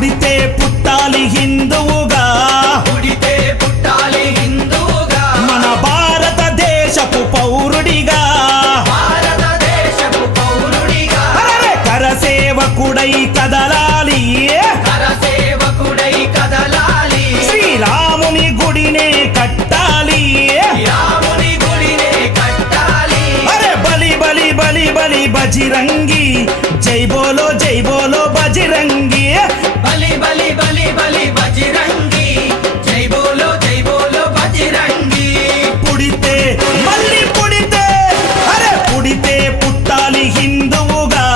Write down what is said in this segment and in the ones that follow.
పుడితే పుట్టాలి హిందువుగా, పుడితే పుట్టాలి హిందువుగా, మన భారతదేశపు పౌరుడిగా, భారతదేశపు పౌరుడిగా, కరసేవకుడై కదలాలి, కరసేవకుడై కదలాలి, శ్రీరాముని గుడినే కట్టాలి, రాముని గుడినే కట్టాలి. అరే బలి బలి బలి బలి బజరంగి, జై బోలో బజరంగి, బలి బలి బలి బలి బజరంగి, జై బోలో బజరంగి. పుడితే మళ్ళీ పుడితే, అరే పుడితే పుట్టాలి హిందువుగా,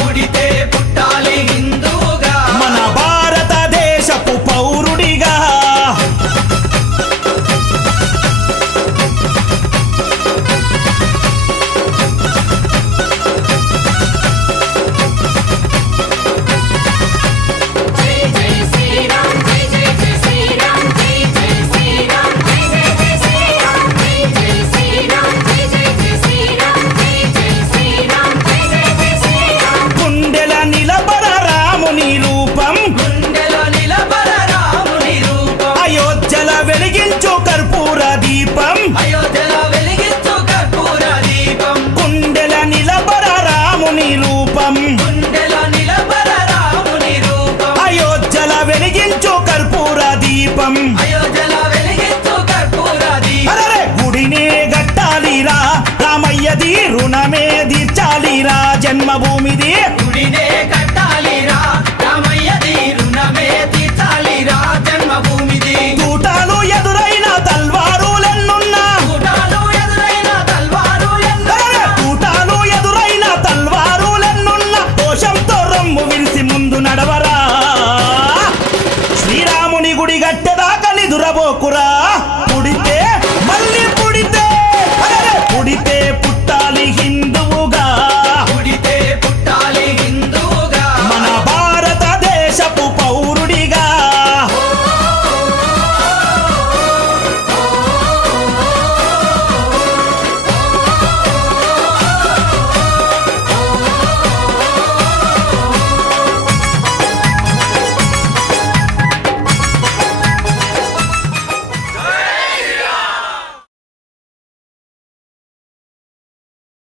పుడితే పుట్టాలి హిందువుగా, మన భారతదేశపు పౌరుడిగా. గుండెల నిలబడ రాముని రూపం, గుండెలో నిలబడ రాముని రూపం, అయోధ్యల వెలిగించు కర్పూర దీపం, అయోధ్యలో వెలిగించు కర్పూర దీపం, గుండెల నిలబడ రాముని రూపం, గుండెలో నిలబడ రాముని రూపం, అయోధ్యల వెలిగించు కర్పూర దీపం. అయోధ్యలో వెలిగించు కర్పూర దీపం. అరే గుడినే గట్టాలిరా రామయ్యది, రుణమే తీర్చాలిరా జన్మభూమిది,